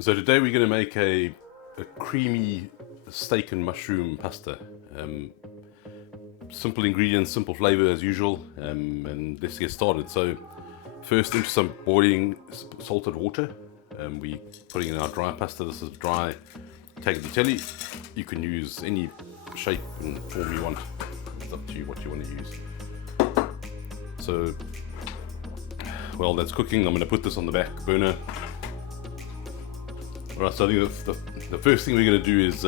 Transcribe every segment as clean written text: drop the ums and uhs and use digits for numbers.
So today we're going to make a creamy steak and mushroom pasta. Simple ingredients, simple flavor as usual, and let's get started. So first into some boiling salted water. We're putting in our dry pasta. This is dry tagliatelle. You can use any shape and form you want. It's up to you what you want to use. So while that's cooking, I'm going to put this on the back burner. Alright, so I think the first thing we're going to do is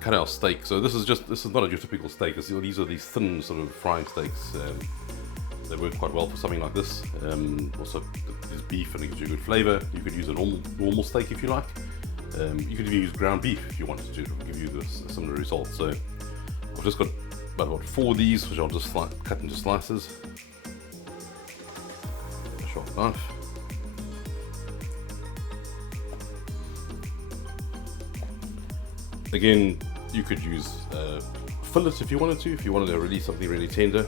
cut our steak. So this is not your typical steak. These are these thin sort of frying steaks. They work quite well for something like this. Also, there's beef and it gives you a good flavour. You could use a normal steak if you like. You could even use ground beef if you wanted to give you a similar result. So I've just got about 4 of these, which I'll just cut into slices. A sharp knife. Again, you could use fillet if you wanted to release something really tender.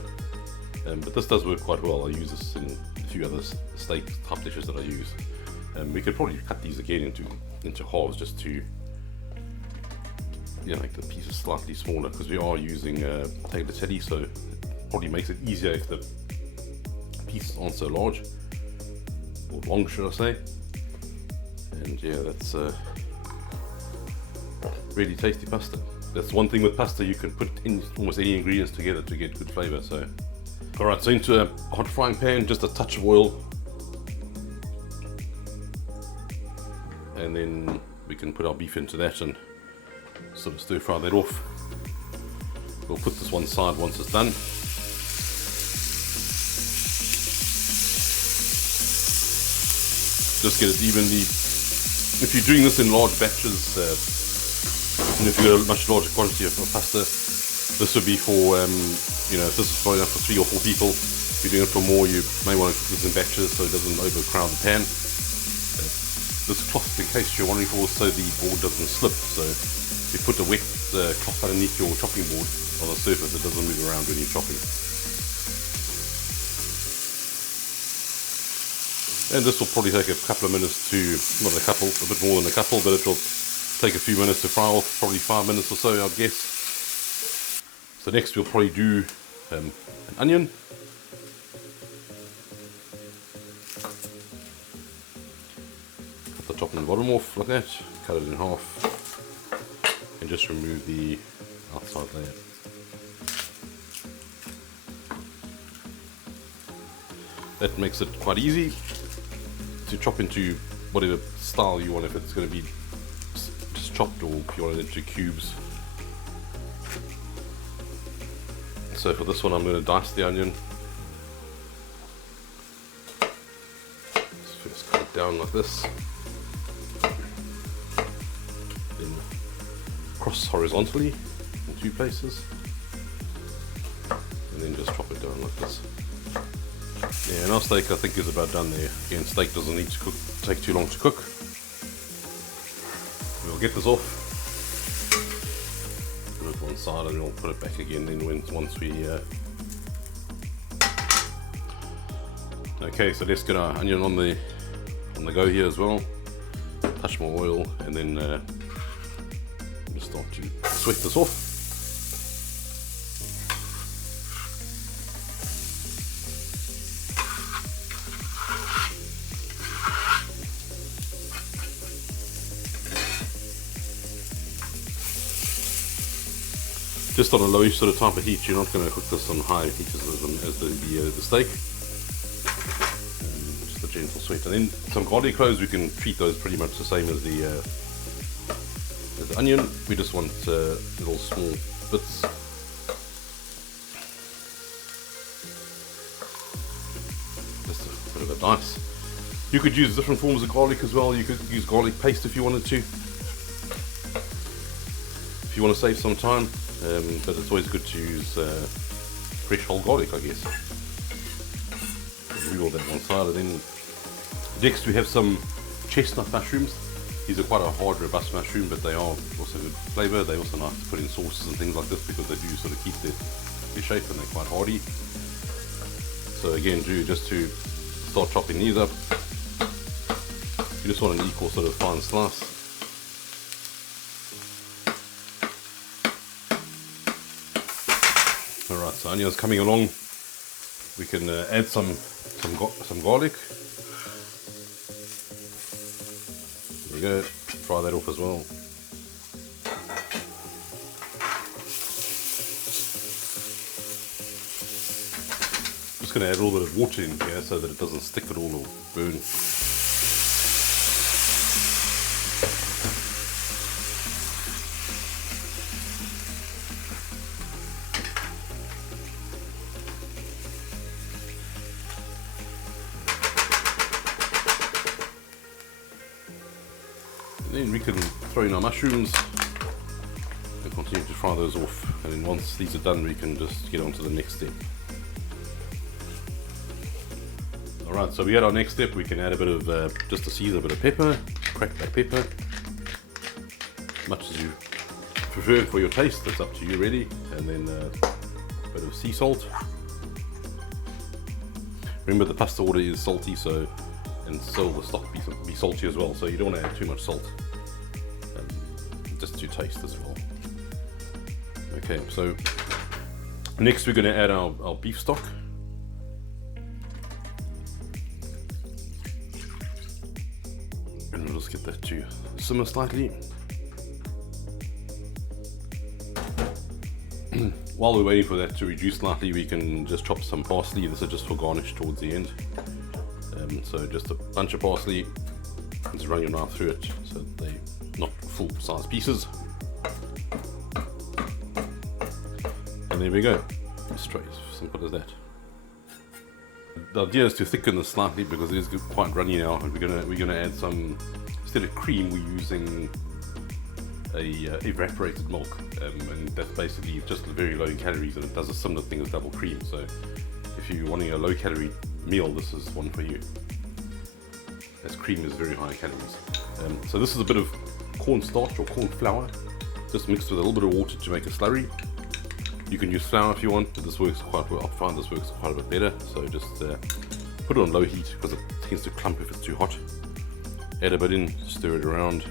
But this does work quite well. I use this in a few other steak type dishes that I use. We could probably cut these again into halves just to make the pieces slightly smaller, because we are using tagliatelle, so it probably makes it easier if the pieces aren't so large, or long should I say. And yeah, that's really tasty pasta. That's one thing with pasta, you can put in almost any ingredients together to get good flavor. So alright, so into a hot frying pan, just a touch of oil, and then we can put our beef into that and sort of stir fry that off. We'll put this one side once it's done. Just get it evenly. If you're doing this in large batches, and if you've got a much larger quantity of pasta, this would be for, if this is probably enough for 3 or 4 people. If you're doing it for more, you may want to cook this in batches so it doesn't overcrowd the pan. This cloth, in case you're wondering, for so the board doesn't slip. So if you put a wet cloth underneath your chopping board on the surface, it doesn't move around when you're chopping. And this will probably take a couple of minutes a bit more than a couple, but it will take a few minutes to fry off, probably 5 minutes or so, I guess. So next we'll probably do an onion. Cut the top and the bottom off like that, cut it in half, and just remove the outside layer. That makes it quite easy to chop into whatever style you want, if it's going to be chopped or if you want it into cubes. So for this one, I'm going to dice the onion. Let's first cut it down like this, then cross horizontally in 2 places, and then just chop it down like this. Yeah, and our steak I think is about done there. Again, steak doesn't need to take too long to cook. We'll get this off, put it one side, and then we'll put it back again then once we okay, so let's get our onion on the go here as well. Touch more oil, and then just start to sweat this off. Just on a lowish sort of type of heat. You're not going to cook this on high heat as the steak. Just a gentle sweat, and then some garlic cloves. We can treat those pretty much the same as the onion. We just want little small bits. Just a bit of a dice. You could use different forms of garlic as well. You could use garlic paste if you wanted to. If you want to save some time. But it's always good to use fresh whole garlic, I guess. Remove all that one side, and then next we have some chestnut mushrooms. These are quite a hard, robust mushroom, but they are also good flavour. They're also nice to put in sauces and things like this, because they do sort of keep their shape, and they're quite hardy. So again, just to start chopping these up. You just want an equal sort of fine slice. Alright, so onion's coming along. We can add some garlic. There you go. Fry that off as well. Just going to add a little bit of water in here so that it doesn't stick at all or burn. And then we can throw in our mushrooms and continue to fry those off. And then once these are done, we can just get on to the next step. Alright, so we had our next step. We can add a bit of, just to season, a bit of pepper, cracked black pepper. Much as you prefer for your taste, that's up to you really. And then a bit of sea salt. Remember the pasta water is salty, so and so the stock be salty as well, so you don't want to add too much salt, just to taste as well. Okay, so next we're going to add our beef stock. And we'll just get that to simmer slightly. While we're waiting for that to reduce slightly, we can just chop some parsley. This is just for garnish towards the end. So just a bunch of parsley, and just run your knife through it so they're not full size pieces. And there we go, straight, simple as that. The idea is to thicken this slightly because it is quite runny now, and we're gonna add some, instead of cream we're using a evaporated milk, and that's basically just very low in calories, and it does a similar thing as double cream. So if you're wanting a low calorie meal, this is one for you, as cream is very high in calories. So this is a bit of cornstarch or corn flour, just mixed with a little bit of water to make a slurry. You can use flour if you want, but this works quite well. I find this works quite a bit better. So just put it on low heat because it tends to clump if it's too hot. Add a bit in, stir it around,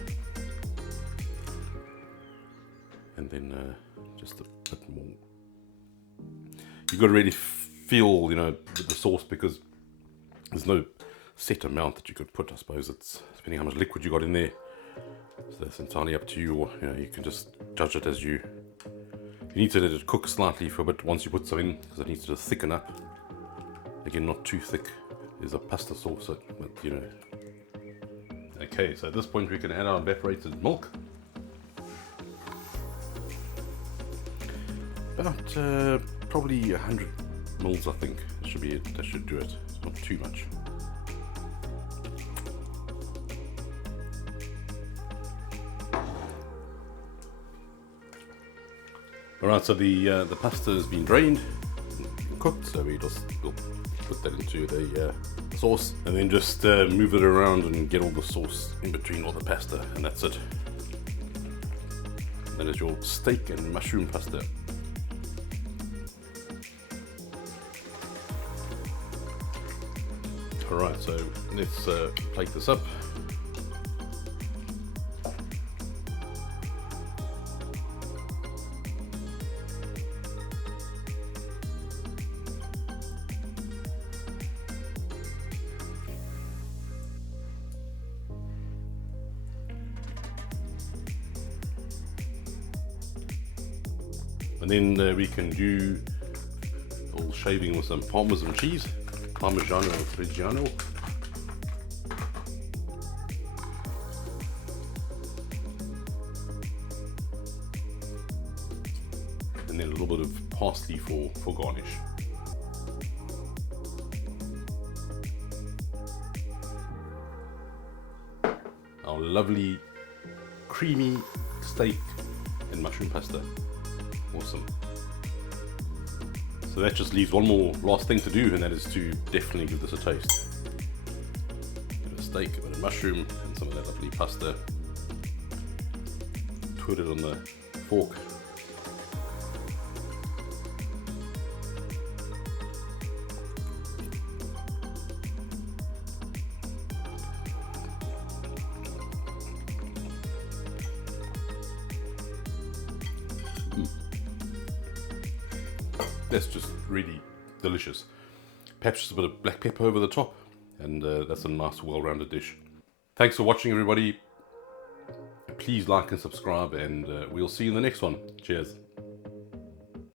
and then just a bit more. You've got to really feel, the sauce, because there's no set amount that you could put. I suppose it's depending how much liquid you got in there. So that's entirely up to you, or you can just judge it as you. You need to let it cook slightly for a bit once you put some in, because it needs to just thicken up. Again, not too thick. There's a pasta sauce, but Okay, so at this point we can add our evaporated milk. About probably 100 mils, I think. That should be it. That should do it. It's not too much. Alright, so the pasta has been drained and cooked, so we'll put that into the sauce, and then just move it around and get all the sauce in between all the pasta, and that's it. That is your steak and mushroom pasta. Alright, so let's plate this up. And then we can do a little shaving with some Parmesan cheese, Parmigiano Reggiano. And then a little bit of parsley for garnish. Our lovely creamy steak and mushroom pasta. Awesome. So that just leaves one more last thing to do, and that is to definitely give this a taste. A bit of steak, a bit of mushroom, and some of that lovely pasta. Put it on the fork. That's just really delicious. Perhaps just a bit of black pepper over the top, and that's a nice, well-rounded dish. Thanks for watching, everybody. Please like and subscribe, and we'll see you in the next one. Cheers.